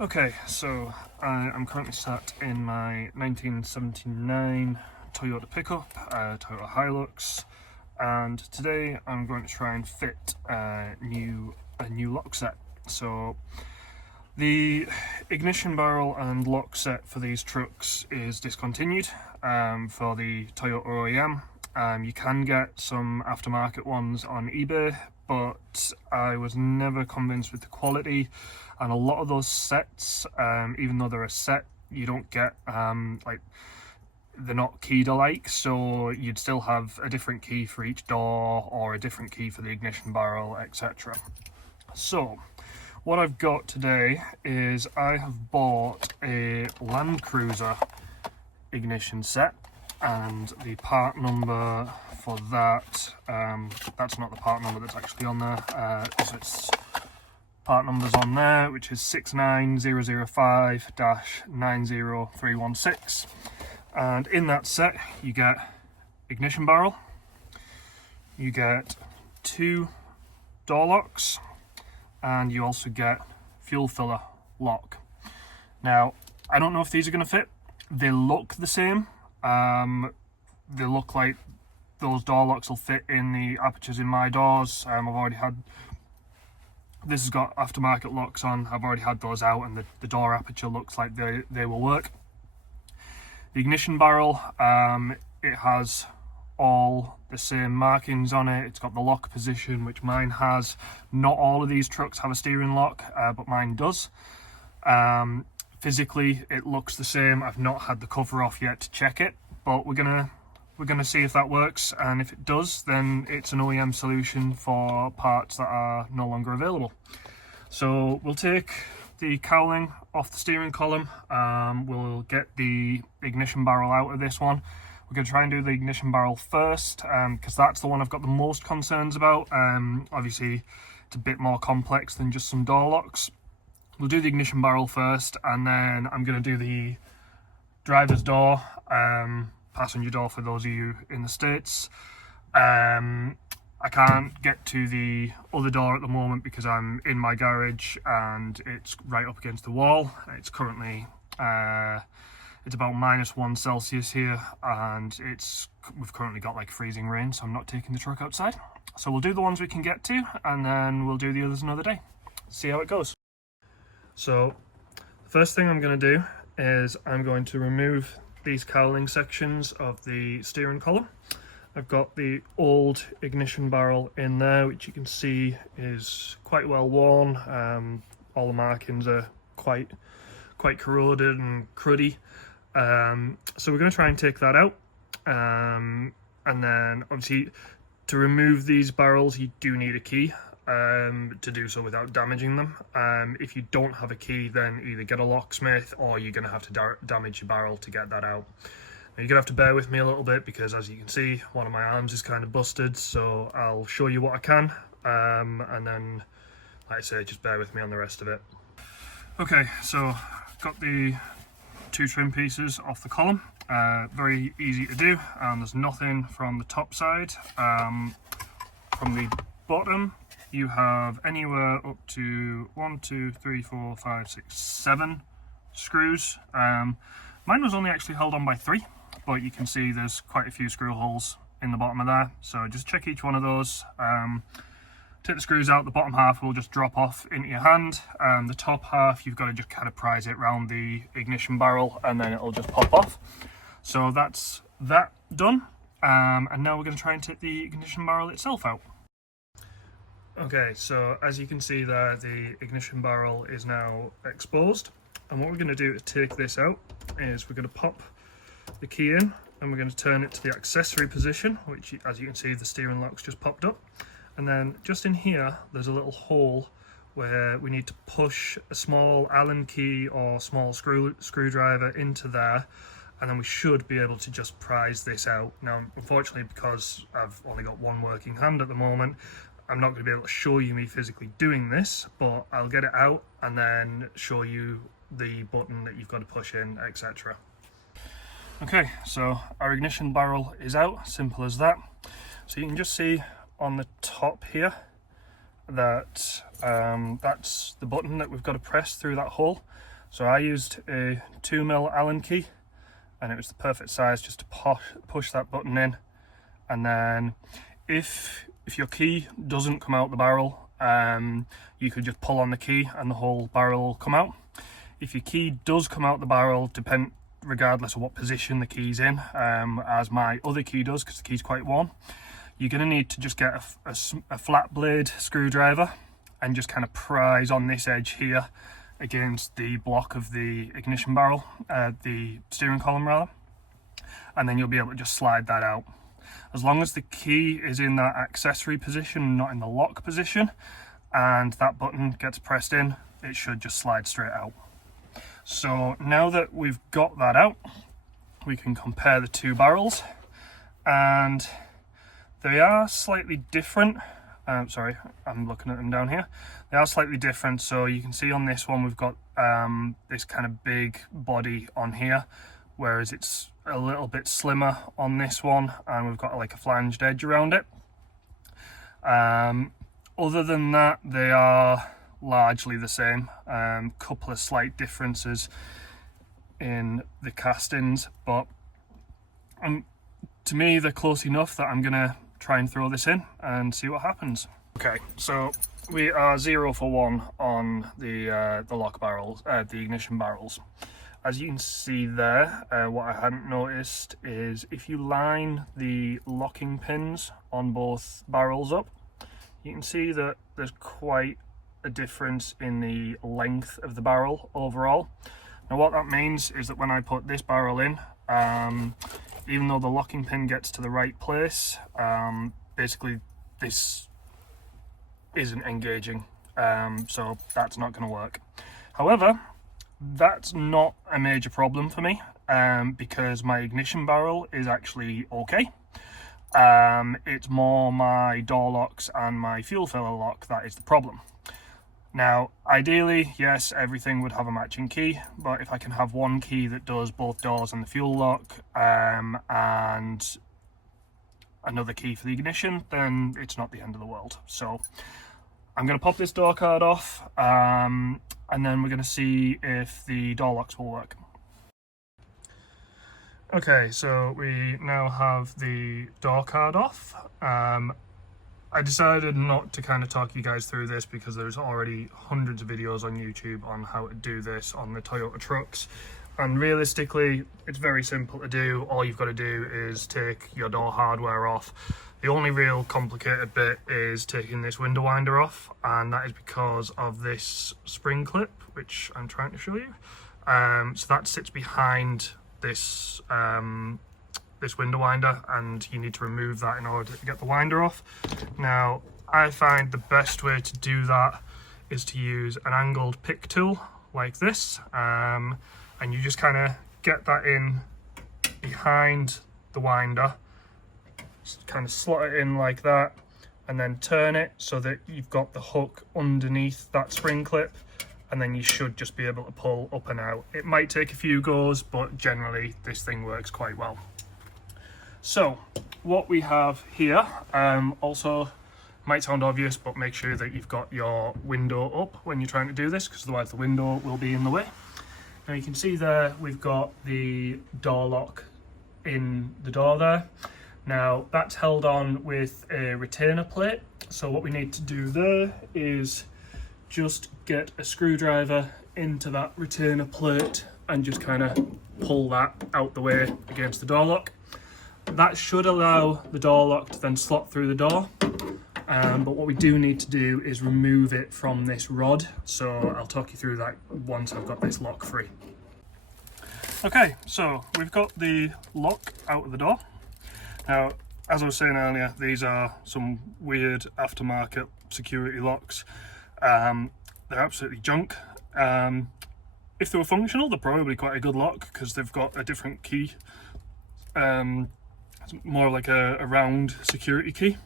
Okay, so I'm currently sat in my 1979 Toyota pickup, Toyota Hilux, and today I'm going to try and fit a new lock set. So the ignition barrel and lock set for these trucks is discontinued for the Toyota OEM. You can get some aftermarket ones on eBay, but I was never convinced with the quality, and a lot of those sets, even though they're a set, you don't get like, they're not keyed alike, so you'd still have a different key for each door or a different key for the ignition barrel, etc. So what I've got today is I have bought a Land Cruiser ignition set, and the part number for that, that's not the part number that's actually on there, so it's part numbers on there, which is 69005-90316, and in that set you get ignition barrel, you get 2 door locks, and you also get fuel filler lock. Now, I don't know if these are going to fit. They look the same. They look like those door locks will fit in the apertures in my doors. I've already had, this has got aftermarket locks on. I've already had those out, and the door aperture looks like they will work. The ignition barrel, it has all the same markings on it. It's got the lock position, which mine has. Not all of these trucks have a steering lock, but mine does. Physically it looks the same. I've not had the cover off yet to check it, but we're gonna see if that works, and if it does, then it's an OEM solution for parts that are no longer available. So we'll take the cowling off the steering column, we'll get the ignition barrel out of this one. We're going to try and do the ignition barrel first, because that's the one I've got the most concerns about. Obviously it's a bit more complex than just some door locks. We'll do the ignition barrel first, and then I'm going to do the driver's door, passenger door for those of you in the States. I can't get to the other door at the moment because I'm in my garage and it's right up against the wall. It's currently it's about -1 Celsius here, and we've currently got like freezing rain, so I'm not taking the truck outside. So we'll do the ones we can get to, and then we'll do the others another day. See how it goes. So the first thing I'm going to do is I'm going to remove these cowling sections of the steering column. I've got the old ignition barrel in there, which you can see is quite well worn. All the markings are quite corroded and cruddy. So we're going to try and take that out. And then obviously to remove these barrels you do need a key. To do so without damaging them. If you don't have a key, then either get a locksmith or you're going to have to damage your barrel to get that out. Now, you're going to have to bear with me a little bit because, as you can see, one of my arms is kind of busted, so I'll show you what I can, and then, like I say, just bear with me on the rest of it. Okay, so got the 2 trim pieces off the column. Very easy to do, and there's nothing from the top side. From the bottom you have anywhere up to 1, 2, 3, 4, 5, 6, 7 screws. Mine was only actually held on by 3, but you can see there's quite a few screw holes in the bottom of there, so just check each one of those. Take the screws out. The bottom half will just drop off into your hand, and the top half you've got to just kind of prise it around the ignition barrel, and then it'll just pop off. So that's that done, and now we're going to try and take the ignition barrel itself out. Okay, so as you can see there, the ignition barrel is now exposed, and what we're going to do to take this out is we're going to pop the key in, and we're going to turn it to the accessory position, which, as you can see, the steering lock's just popped up. And then just in here there's a little hole where we need to push a small Allen key or small screwdriver into there, and then we should be able to just prise this out. Now, unfortunately, because I've only got one working hand at the moment, I'm not going to be able to show you me physically doing this, but I'll get it out and then show you the button that you've got to push in, etc. Okay, so our ignition barrel is out, simple as that. So you can just see on the top here, that that's the button that we've got to press through that hole. So I used a 2mm Allen key, and it was the perfect size just to push that button in. And then if your key doesn't come out the barrel, you could just pull on the key and the whole barrel will come out. If your key does come out the barrel, regardless of what position the key's in, as my other key does because the key's quite worn, you're going to need to just get a flat blade screwdriver and just kind of prise on this edge here against the block of the ignition barrel, the steering column rather, and then you'll be able to just slide that out. As long as the key is in that accessory position, not in the lock position, and that button gets pressed in, it should just slide straight out. So now that we've got that out, we can compare the two barrels, and they are slightly different. Sorry, I'm looking at them down here. They are slightly different. So you can see on this one, we've got this kind of big body on here, whereas it's a little bit slimmer on this one, and we've got like a flanged edge around it. Other than that, they are largely the same. Couple of slight differences in the castings, but to me, they're close enough that I'm gonna try and throw this in and see what happens. Okay, so we are 0 for 1 on the lock barrels, the ignition barrels. As you can see there, what I hadn't noticed is if you line the locking pins on both barrels up, you can see that there's quite a difference in the length of the barrel overall. Now what that means is that when I put this barrel in, even though the locking pin gets to the right place, basically this isn't engaging, so that's not going to work. However, that's not a major problem for me, because my ignition barrel is actually okay. It's more my door locks and my fuel filler lock that is the problem. Now, ideally, yes, everything would have a matching key, but if I can have one key that does both doors and the fuel lock, and another key for the ignition, then it's not the end of the world. So I'm going to pop this door card off, and then we're going to see if the door locks will work. Okay, so we now have the door card off. I decided not to kind of talk you guys through this because there's already hundreds of videos on YouTube on how to do this on the Toyota trucks, and realistically it's very simple to do. All you've got to do is take your door hardware off. The only real complicated bit is taking this window winder off, and that is because of this spring clip, which I'm trying to show you. So that sits behind this this window winder, and you need to remove that in order to get the winder off. Now, I find the best way to do that is to use an angled pick tool like this, and you just kind of get that in behind the winder, just kind of slot it in like that, and then turn it so that you've got the hook underneath that spring clip, and then you should just be able to pull up and out. It might take a few goes, but generally this thing works quite well. So what we have here, also might sound obvious, but make sure that you've got your window up when you're trying to do this, because otherwise the window will be in the way. Now you can see there we've got the door lock in the door there. Now that's held on with a retainer plate, so what we need to do there is just get a screwdriver into that retainer plate and just kind of pull that out the way against the door lock. That should allow the door lock to then slot through the door, but what we do need to do is remove it from this rod, so I'll talk you through that once I've got this lock free. Okay, so we've got the lock out of the door. Now, as I was saying earlier, these are some weird aftermarket security locks. They're absolutely junk. If they were functional, they're probably quite a good lock because they've got a different key. It's more like a round security key,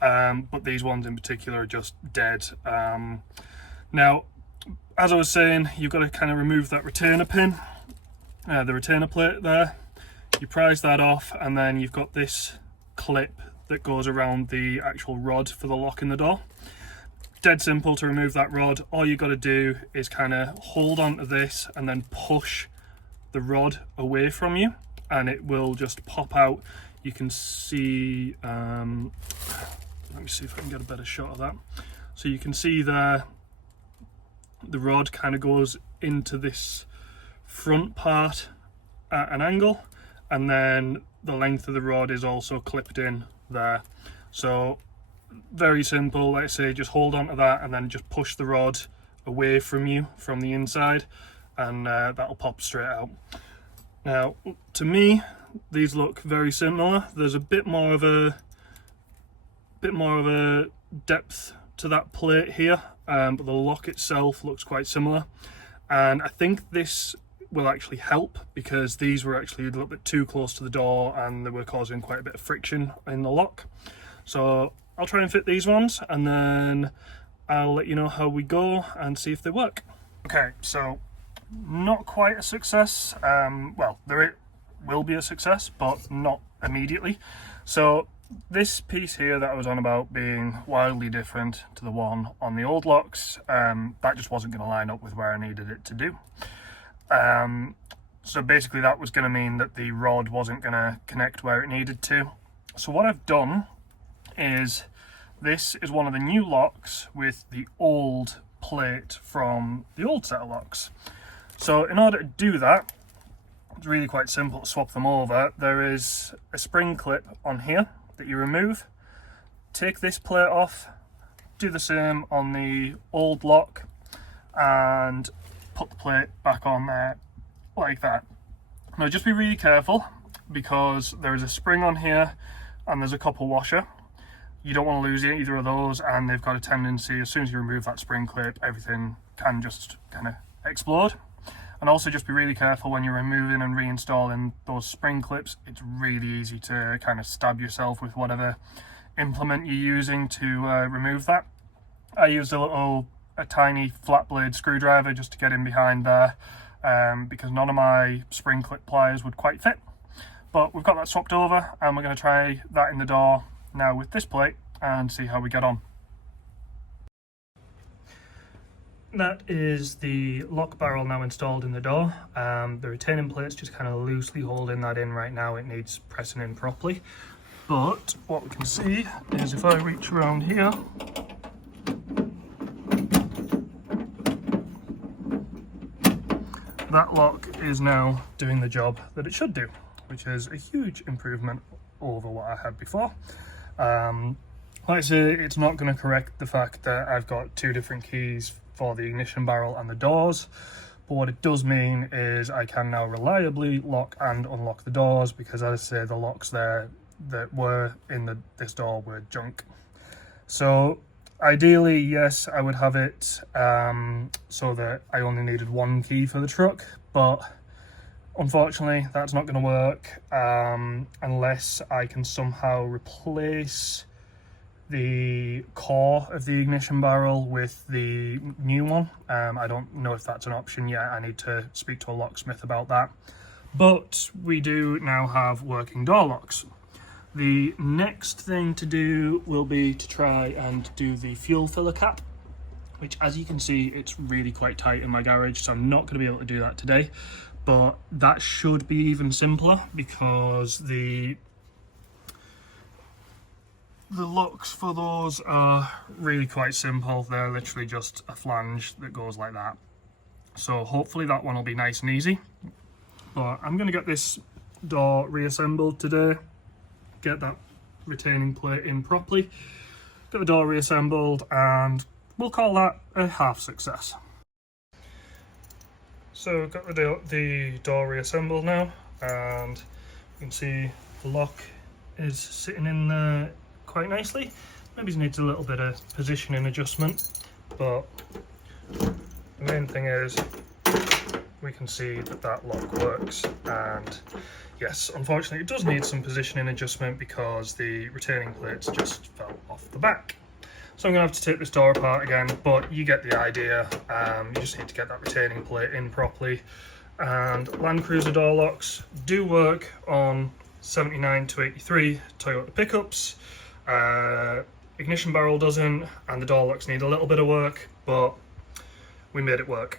but these ones in particular are just dead. Now, as I was saying, you've got to kind of remove that retainer pin, the retainer plate there. You prise that off, and then you've got this clip that goes around the actual rod for the lock in the door. dead simple to remove that rod. All you got to do is kind of hold on to this and then push the rod away from you, and it will just pop out. You can see, let me see if I can get a better shot of that. So you can see there, the rod kind of goes into this front part at an angle, and then the length of the rod is also clipped in there. So very simple, like I say, just hold on to that and then just push the rod away from you from the inside, and that'll pop straight out. Now, to me, these look very similar. There's a bit more of a depth to that plate here, but the lock itself looks quite similar. And I think this will actually help, because these were actually a little bit too close to the door and they were causing quite a bit of friction in the lock. So I'll try and fit these ones, and then I'll let you know how we go and see if they work. Okay, so not quite a success. Well, there will be a success, but not immediately. So this piece here that I was on about being wildly different to the one on the old locks, that just wasn't going to line up with where I needed it to do. So basically that was going to mean that the rod wasn't going to connect where it needed to. So what I've done is, this is one of the new locks with the old plate from the old set of locks. So in order to do that, it's really quite simple to swap them over. There is a spring clip on here that you remove. Take this plate off, do the same on the old lock, and put the plate back on there like that. Now just be really careful, because there is a spring on here and there's a copper washer. You don't want to lose either of those, and they've got a tendency, as soon as you remove that spring clip, everything can just kind of explode. And also just be really careful when you're removing and reinstalling those spring clips. It's really easy to kind of stab yourself with whatever implement you're using to remove that. I used a tiny flat blade screwdriver just to get in behind there, because none of my spring clip pliers would quite fit. But we've got that swapped over, and we're going to try that in the door now with this plate and see how we get on. That is the lock barrel now installed in the door. The retaining plate's just kind of loosely holding that in right now. It needs pressing in properly. But what we can see is, if I reach around here, that lock is now doing the job that it should do, which is a huge improvement over what I had before. Like I say, it's not going to correct the fact that I've got two different keys for the ignition barrel and the doors, but what it does mean is I can now reliably lock and unlock the doors, because as I say, the locks there that were in this door were junk. So ideally, yes, I would have it so that I only needed one key for the truck, but unfortunately that's not going to work unless I can somehow replace the core of the ignition barrel with the new one. I don't know if that's an option yet. I need to speak to a locksmith about that. But we do now have working door locks. The next thing to do will be to try and do the fuel filler cap, which, as you can see, it's really quite tight in my garage, so I'm not going to be able to do that today. But that should be even simpler, because the locks for those are really quite simple. They're literally just a flange that goes like that. So hopefully that one will be nice and easy. But I'm going to get this door reassembled today, get that retaining plate in properly, get the door reassembled, and we'll call that a half success. So got the door reassembled now, and you can see the lock is sitting in there quite nicely. Maybe it needs a little bit of positioning adjustment, but the main thing is we can see that lock works. And yes, unfortunately it does need some positioning adjustment because the retaining plates just fell off the back. So I'm going to have to take this door apart again, but you get the idea. You just need to get that retaining plate in properly. And Land Cruiser door locks do work on 79 to 83 Toyota pickups. ignition barrel doesn't, and the door locks need a little bit of work, but we made it work.